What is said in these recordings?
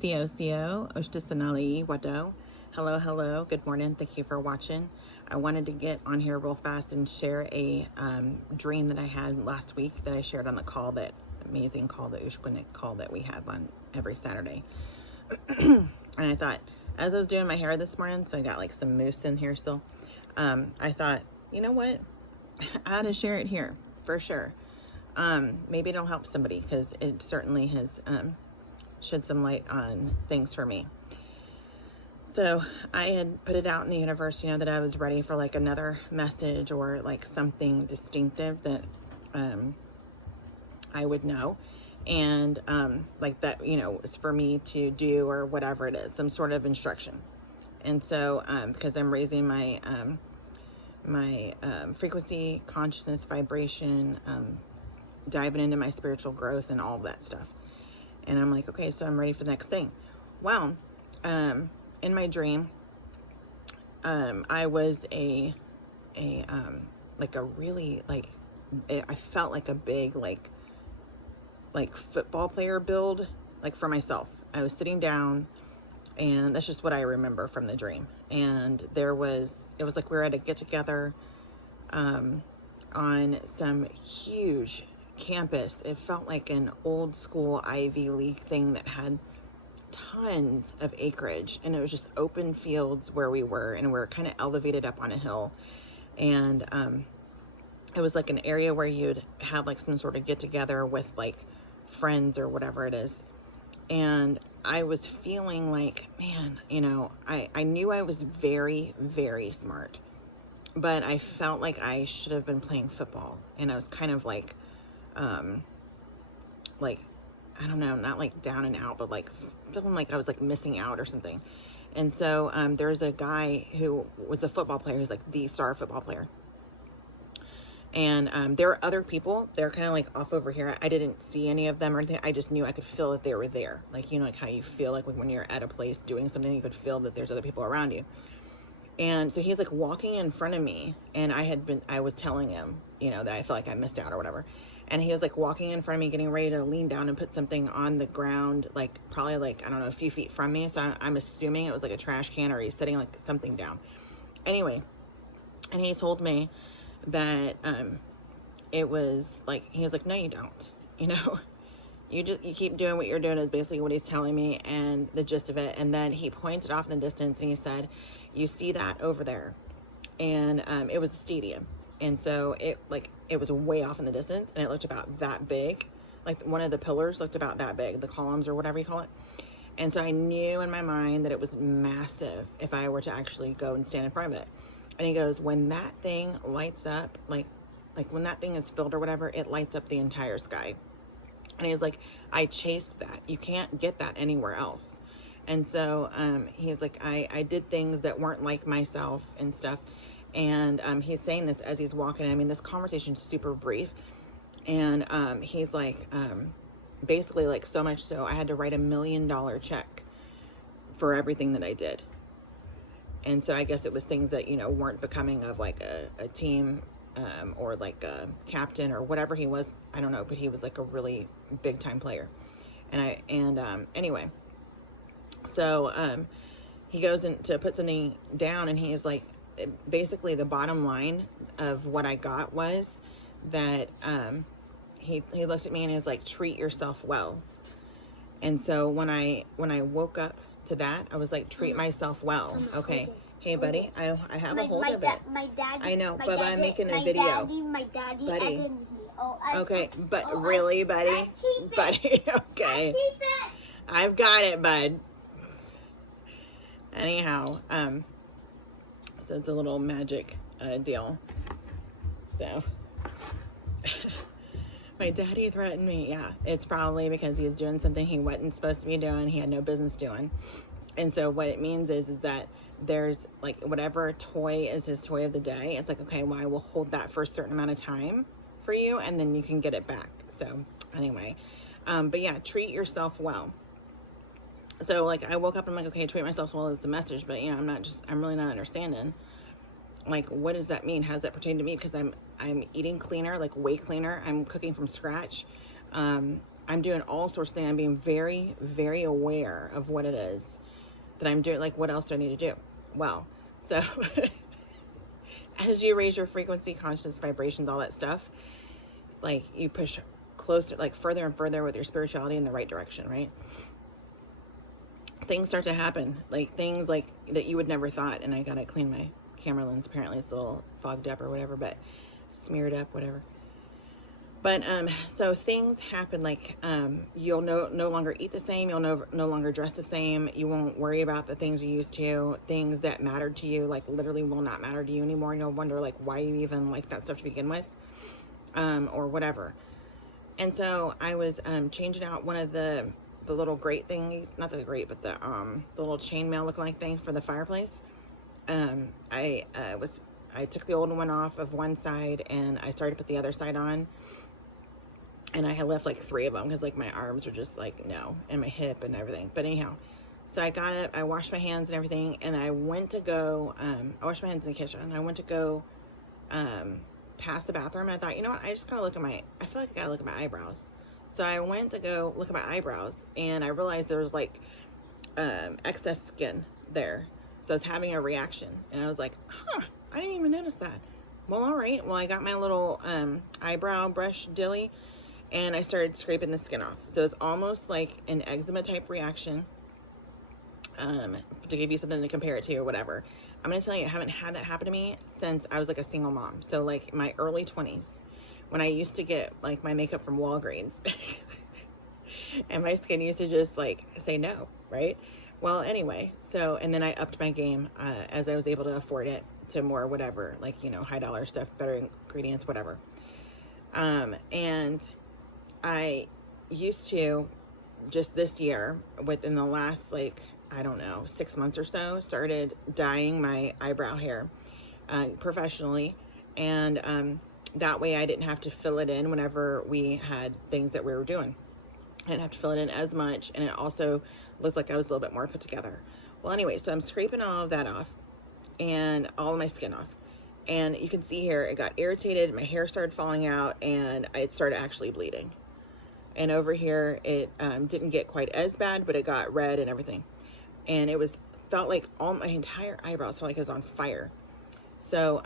Sio Oshtisanali Wado. Hello, hello. Good morning. Thank you for watching. I wanted to get on here real fast and share a dream that I had last week that I shared on the call, that amazing call, the Ushquinik call that we have on every Saturday. And I thought, as I was doing my hair this morning, so I got like some mousse in here still, I thought, you know what? I ought to share it here for sure. Maybe it'll help somebody, because it certainly has shed some light on things for me. So I had put it out in the universe, that I was ready for like another message or like something distinctive that I would know. And like that, was for me to do, or whatever it is, some sort of instruction. And so because I'm raising my frequency, consciousness, vibration, diving into my spiritual growth and all of that stuff. And I'm like, okay, so I'm ready for the next thing. Well, in my dream, I was I felt like a big, like football player build, like for myself. I was sitting down, and that's just what I remember from the dream. And it was like we were at a get together, on some huge campus. It felt like an old school Ivy League thing that had tons of acreage, and it was just open fields where we were, and we were kind of elevated up on a hill. And it was like an area where you'd have like some sort of get together with like friends or whatever it is. And I was feeling like, man, I knew I was very, very smart, but I felt like I should have been playing football. And I was kind of like I don't know, not like down and out, but like feeling like I was like missing out or something. And so there's a guy who was a football player, who's like the star football player. And there are other people, they're kind of like off over here. I didn't see any of them or anything. I just knew, I could feel that they were there. Like, like how you feel like when you're at a place doing something, you could feel that there's other people around you. And so he's like walking in front of me, and I was telling him, that I felt like I missed out or whatever. And he was like walking in front of me, getting ready to lean down and put something on the ground, like probably like, I don't know, a few feet from me. So I'm assuming it was like a trash can, or he's setting like something down. Anyway, and he told me that it was like, he was like, no, you don't, you keep doing what you're doing, is basically what he's telling me, and the gist of it. And then he pointed off in the distance, and he said, you see that over there? And it was a stadium. And so it was way off in the distance, and it looked about that big. Like one of the pillars looked about that big, the columns or whatever you call it. And so I knew in my mind that it was massive if I were to actually go and stand in front of it. And he goes, when that thing lights up, like when that thing is filled or whatever, it lights up the entire sky. And he was like, I chased that. You can't get that anywhere else. And so he's like, I did things that weren't like myself and stuff. And he's saying this as he's walking. I mean, this conversation's super brief. And he's like, basically, like, so much so I had to write $1 million check for everything that I did. And so I guess it was things that, weren't becoming of like a team, or like a captain or whatever he was. I don't know, but he was like a really big time player. Anyway, so he goes in to put something down, and he is like, basically the bottom line of what I got was that he looked at me and he was like, treat yourself well. And so when I woke up to that, I was like, treat myself well. Okay. Hey, buddy, I have a hold of it. My daddy. I know, but I'm making a video. My daddy. Buddy. Okay, but really, buddy? Buddy, okay. I've got it, bud. Anyhow, so it's a little magic deal. So my daddy threatened me. Yeah, it's probably because he was doing something he wasn't supposed to be doing. He had no business doing. And so what it means is that there's like whatever toy is his toy of the day. It's like, okay, well, I will hold that for a certain amount of time for you, and then you can get it back. So anyway, but yeah, treat yourself well. So like I woke up and I'm like, okay, treat myself well is the message, but I'm really not understanding. Like, what does that mean? How does that pertain to me? Because I'm eating cleaner, like way cleaner. I'm cooking from scratch. I'm doing all sorts of things. I'm being very, very aware of what it is that I'm doing. Like, what else do I need to do? Well, so as you raise your frequency, consciousness, vibrations, all that stuff, like you push closer, like further and further with your spirituality in the right direction, right? Things start to happen, like things like that you would never thought. And I gotta clean my camera lens. Apparently it's a little fogged up or whatever, but smeared up, whatever. But so things happen, like you'll no longer eat the same. You'll no longer dress the same. You won't worry about the things you used to. Things that mattered to you, like literally will not matter to you anymore. You'll wonder like why you even like that stuff to begin with, or whatever. And so I was changing out one of the little grate things, not the grate, but the little chainmail looking like thing for the fireplace. I took the old one off of one side and I started to put the other side on. And I had left like 3 of them because like my arms were just like, no, and my hip and everything. But anyhow, so I got it, I washed my hands and everything. And I went to go, I washed my hands in the kitchen. I went to go past the bathroom. And I thought, you know what? I just gotta look at I feel like I gotta look at my eyebrows. So I went to go look at my eyebrows and I realized there was like excess skin there. So I was having a reaction and I was like, huh, I didn't even notice that. Well, all right. Well, I got my little eyebrow brush dilly and I started scraping the skin off. So it's almost like an eczema type reaction, to give you something to compare it to or whatever. I'm going to tell you, I haven't had that happen to me since I was like a single mom. So like my early 20s, when I used to get like my makeup from Walgreens and my skin used to just like say no, right? Well, anyway, so, and then I upped my game as I was able to afford it to more whatever, like, you know, high dollar stuff, better ingredients, whatever. And I used to just this year, within the last, like, I don't know, 6 months or so, started dyeing my eyebrow hair professionally. And that way I didn't have to fill it in whenever we had things that we were doing. I didn't have to fill it in as much. And it also looked like I was a little bit more put together. Well, anyway, so I'm scraping all of that off and all of my skin off. And you can see here, it got irritated. My hair started falling out and it started actually bleeding. And over here, it didn't get quite as bad, but it got red and everything. And it felt like all my entire eyebrows felt like it was on fire. So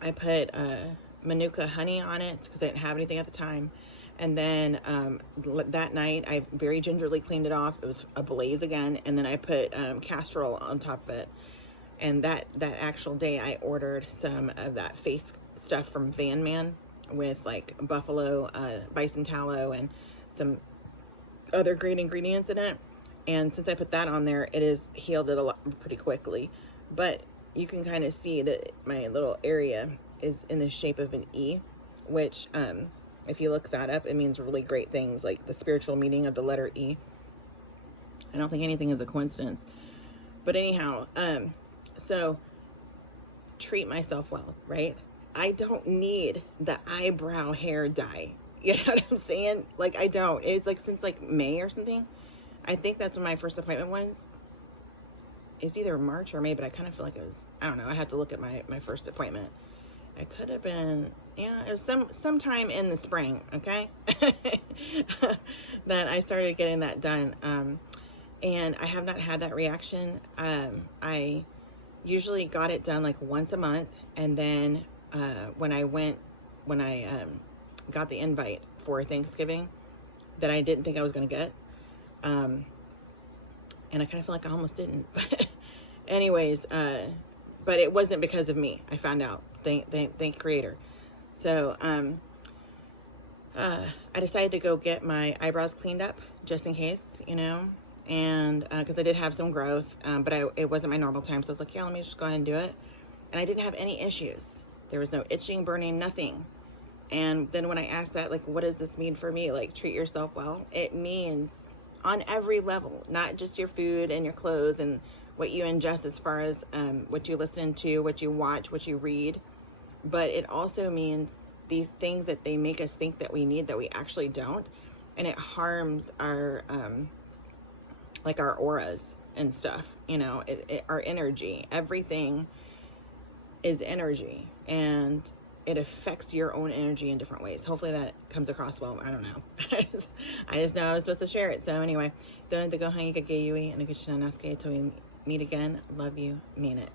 I put Manuka honey on it because I didn't have anything at the time. And then that night, I very gingerly cleaned it off. It was ablaze again. And then I put castor oil on top of it. And that actual day, I ordered some of that face stuff from Van Man with like buffalo, bison tallow, and some other great ingredients in it. And since I put that on there, it has healed it a lot pretty quickly. But you can kind of see that my little area is in the shape of an E, which if you look that up, it means really great things, like the spiritual meaning of the letter E. I don't think anything is a coincidence. But anyhow, so treat myself well, right? I don't need the eyebrow hair dye. You know what I'm saying? Like, I don't. It's like since like May or something. I think that's when my first appointment was. It's either March or May, but I kind of feel like it was, I don't know. I had to look at my first appointment. It could have been, yeah, it was sometime in the spring, okay? That I started getting that done. And I have not had that reaction. I usually got it done like once a month. And then when I got the invite for Thanksgiving that I didn't think I was going to get, and I kind of feel like I almost didn't. Anyways, but it wasn't because of me. I found out. Thank Creator. So I decided to go get my eyebrows cleaned up just in case, you know, and because I did have some growth, but it wasn't my normal time. So I was like, yeah, let me just go ahead and do it. And I didn't have any issues. There was no itching, burning, nothing. And then when I asked that, like, what does this mean for me? Like, treat yourself well. It means on every level, not just your food and your clothes and what you ingest as far as what you listen to, what you watch, what you read. But it also means these things that they make us think that we need that we actually don't. And it harms our, like our auras and stuff, you know, our energy. Everything is energy. And it affects your own energy in different ways. Hopefully that comes across well. I don't know. I just know I was supposed to share it. So anyway, don't go hang yui and a good till we meet again. Love you, mean it.